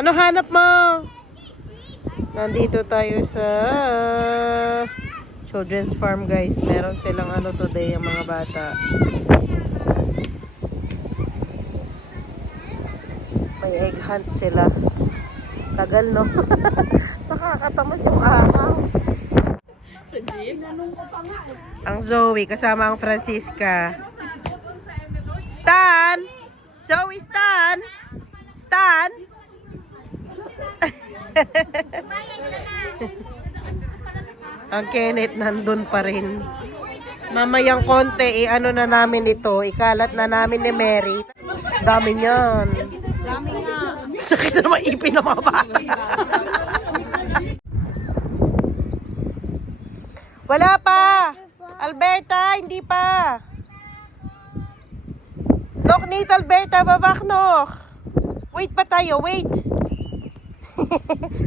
Ano hanap mo? Nandito tayo sa Children's Farm, guys. Meron silang ano today, ang mga bata. May egg hunt sila. Tagal, no? Nakakatamad yung araw. Ang Zoe kasama ang Francisca. Stan! Zoe, Stan! Stan! Ang Kenneth nandun pa rin. Mamayang konti, ano na namin ito, ikalat na namin ni Mary. Dami niyan. Dami nga. Sakit na naman ipin ng mga bata. Wala pa! Alberta, hindi pa! Loknit, Alberta, babaknok! Wait pa tayo, wait!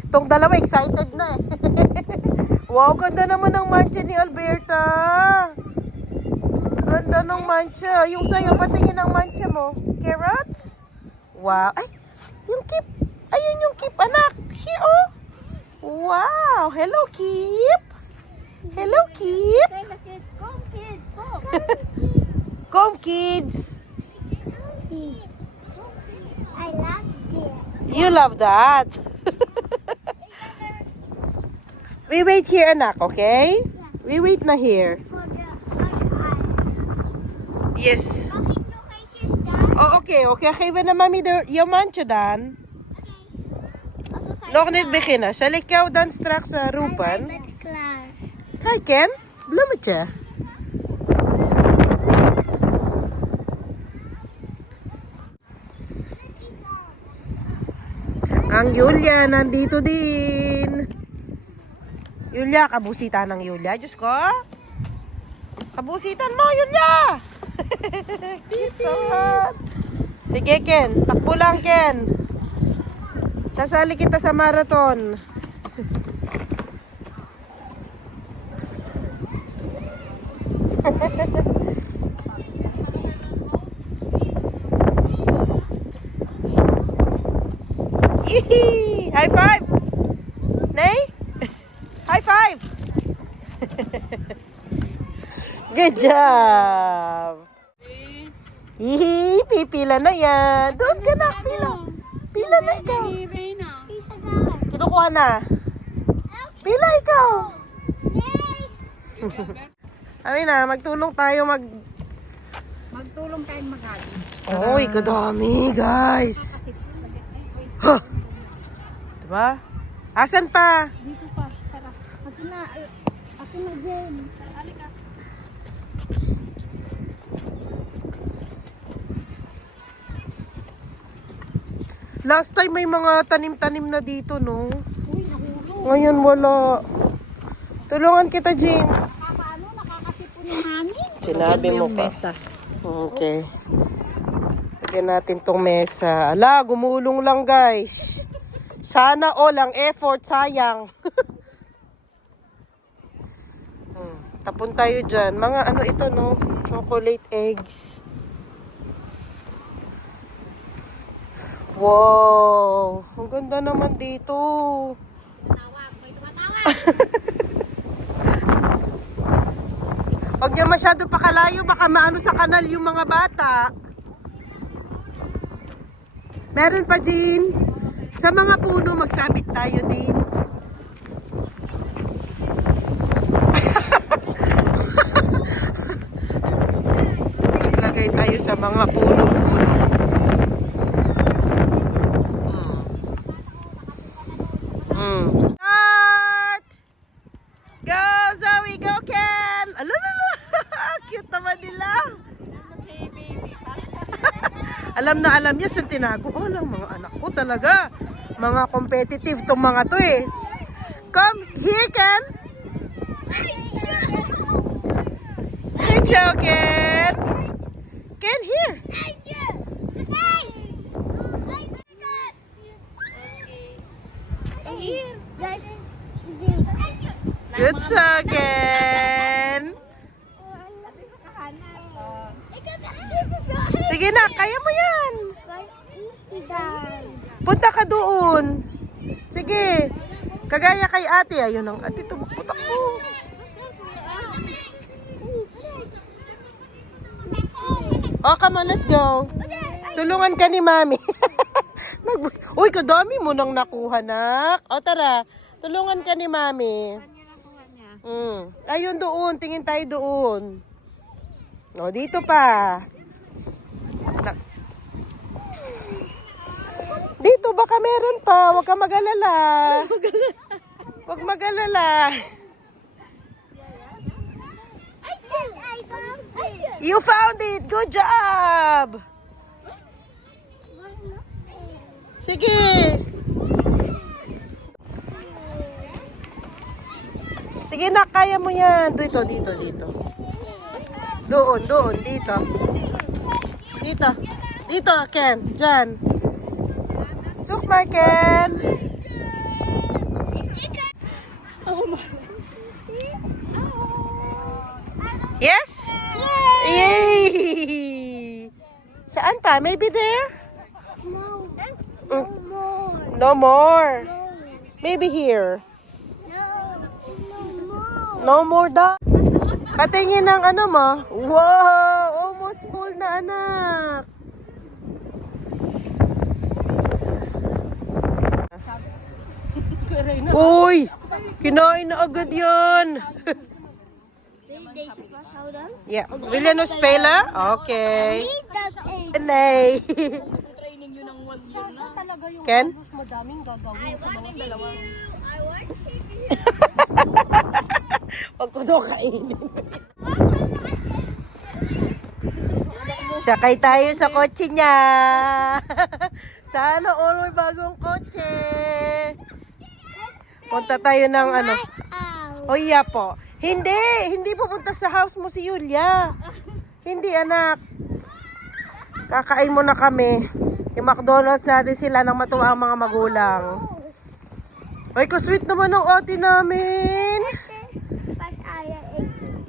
Itong dalawa, excited na eh. Wow, ganda naman ng mancha ni Alberta! Ganda ng mancha. Yung sa'yo, patingin ang mancha mo. Carrots? Wow! Ay! Yung kip! Ayun yung kip, anak! Here, oh! Wow! Hello, kip! Hello, Kip! Say the kids, come kids, come. Come, kids! I love it. You love that. We wait here, anak, okay? We wait na here. For the eye. Yes. Bakit no kay sister? Oh, okay. Geven na mami je mandje dan. Also sa Nog niet beginnen. Zal ik jou dan straks roepen? met klaar. Kijk, Ken. Bloemetje. Ang Yulia, nandito din. Yulia, kabusitan ng Yulia. Diyos ko. Kabusitan mo, Yulia. Sige, Ken. Takbo lang, Ken. Sasali kita sa marathon. Yee! High five! Nay? High five! Good job! Yee! Pipila na yan! Doon ka na! Pila! Pila na ikaw! Kinukuha na! Pila ikaw! Yes! Amin na, magtulong tayo Magtulong tayong maghagi. Oy, kadami, guys. Huh. Diba? Asan pa? Dito pa, tara. Ako na game. Halika. Last time may mga tanim-tanim na dito, no? Uy, nahulog. Ngayon wala. Tulungan kita, Jean. Nakakasipon yung hangin. Sinabi mo pa. Okay. Lagyan natin tong mesa. Ala, gumulong lang, guys. Sana all ang effort, sayang. Tapon tayo dyan. Mga ano ito, no? Chocolate eggs. Wow! Ang ganda naman dito. Tawag, may tumatawag. Huwag niya masyado pakalayo, baka maano sa kanal yung mga bata. Meron pa, Jean. Sa mga puno, magsabit tayo din. Lagay tayo sa mga puno-puno. Start! Go, Zoe! Go, Ken! Alala! Cute naman nila. Alam na alam niya sa tinago. Oh, lang mga anak ko talaga. Mga competitive tong mga to eh. Come here, Ken. Hey, Joe, Ken. Ken, here. Good job, Ken. Sige na, kaya mo yan. Punta ka doon. Sige. Kagaya kay ate. Ayun ang ate. Tumakbo. Oh, come on, let's go. Tulungan ka ni mami. Uy, kadami mo nang nakuha, nak. O, tara. Tulungan ka ni mami. Ayun doon. Tingin tayo doon. O, dito pa. Dito, baka meron pa. Huwag ka mag-alala. Huwag mag-alala. You found it! Good job! Sige! Sige na, kaya mo yan. Dito. Doon, dito. Dito, Ken. Diyan. Sukma, Ken. Yes? Yay! Saan pa? Maybe there? No more. Maybe here. No more daw. Patingin ng ano mo. Wow! Almost full na, anak. Uy! Kinain na agad yan. Yeah. William Spela? Okay. Lay. Ken? Huwag ko daw kainin. Sakay tayo sa kotse niya. Sana all may bagong kotse. Punta tayo ng ano. O iya po. Hindi pupunta sa house mo si Yulia. Hindi, anak. Kakain muna kami. Yung McDonald's natin sila nang matuwa ang mga magulang. Ay, ka-sweet naman ang ate namin.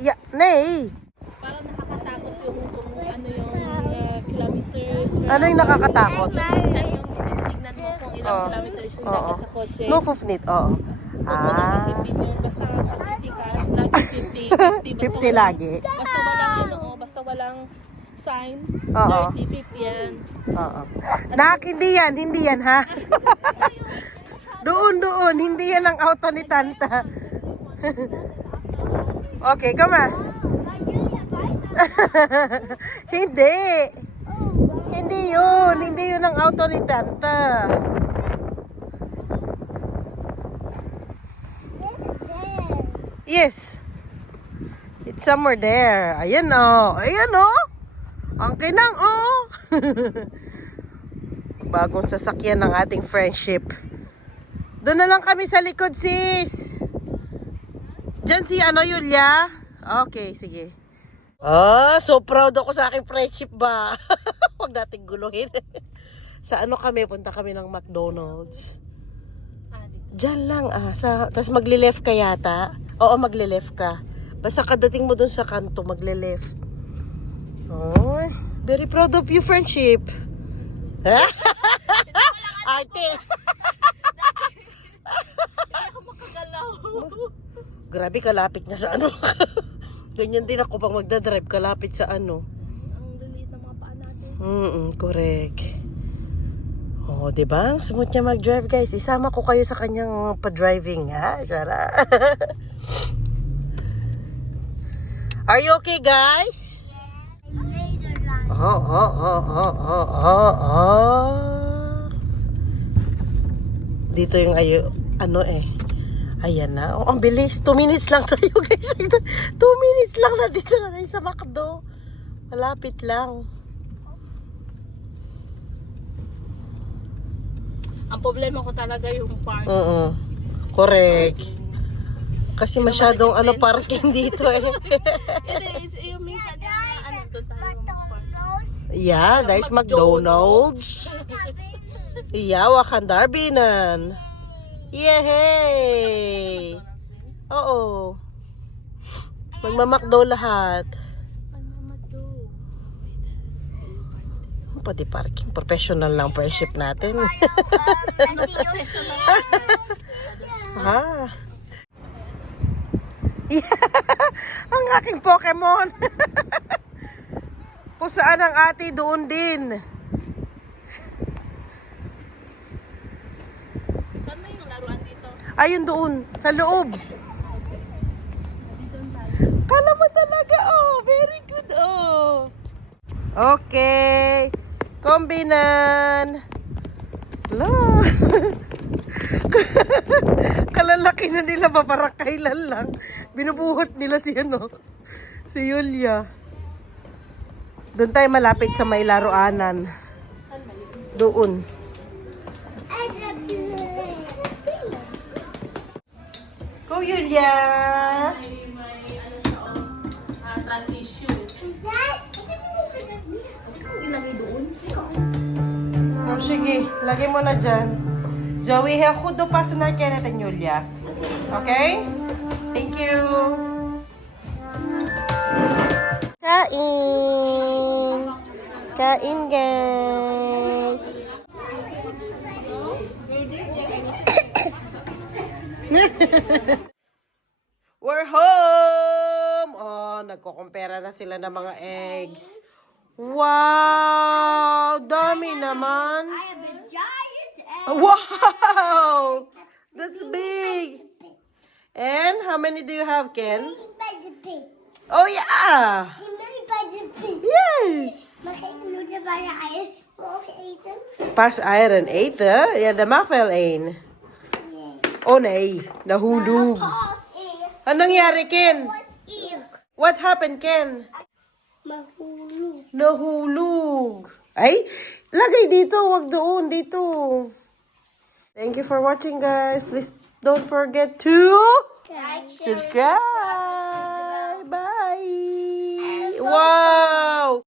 Yeah, nay. Parang nakakatakot yung kilometers. Ano yung nakakatakot? Minsan yung tignan mo kung ilang kilometers yung dagat sa kotse. No fufnit, oo. Huwag mo nang isipin yun. Basta sa city ka, lagi 50. 50 lagi. Basta walang basta walang sign. Oo. 30, 50 yan. Oo. Nak, hindi yan, ha? Doon, hindi yan ang auto ni Tanta. Okay, come on. Hindi yun ang auto ni Tanta. Yes. It's somewhere there. Ayan oh. Ang kinang oh. Bagong sasakyan ng ating friendship. Doon na lang kami sa likod, sis. Diyan si Yulia? Okay, sige. So proud ako sa aking friendship ba? Huwag nating guluhin. Sa kami, punta kami ng McDonald's. Diyan lang tapos magle-left ka yata. Oo, magle-left ka. Basta kadating mo dun sa kanto, magle-left. Oh, very proud of you, friendship. Ate. Hindi ako makagalaw. Grabe, kalapit niya sa Ganyan din ako pag magdadrive, kalapit sa Ang liliit ng mga paa natin. Correct. Oh, diba? Smooth niya mag-drive, guys. Isama ko kayo sa kanyang pa-driving, ha? Sara. Are you okay, guys? Dito yung ayan na. Oh, ang bilis. 2 minutes lang tayo, guys. 2 minutes lang na dito na tayo sa McDo. Malapit lang. Ang problema ko talaga yung park. Correct. Kasi masyadong parking dito eh. It is, yung minsan na doon tayo mag-park. Yeah, there's McDonald's. Yeah, wakandarbinan. Yehey! Oo. Magmamakdo lahat. pwede parking. Professional lang friendship natin. Ha? Ang aking Pokemon. Kung saan ang ate, doon din. Saan na yung laruan dito? Ayun doon, sa loob. Kala mo talaga, oh. Very good, oh. Okay. Kombinan. Hala. Kalalaki na nila pa, para kailan lang. Binubuhat nila si Yulia. Doon tayo malapit sa may laruanan. Doon. Go, Yulia! May ano siya, trust issue. Oh, sige, lagay mo na dyan. Zoe, hudo pa sa Kenneth and Yulia. Okay? Thank you. Kain! Kain, guys! We're home! Oh, nagkukumpera na sila ng mga eggs. Wow! Dami naman! I have a giant egg. Wow! That's big! And how many do you have, Ken? By the pig. Oh, yeah! Made by the pig. Yes! Makita mo na ba na kayo? Okay, ito. Pas eieren eten? Ja, dat mag wel één. Oh nee, nahulog. Pause ear. Anong nangyari, Ken? What ear? What happened, Ken? Mahulog. Nahulog. Ay, lagay dito, wag doon, dito. Thank you for watching, guys. Please don't forget to Like, subscribe. Bye. Wow.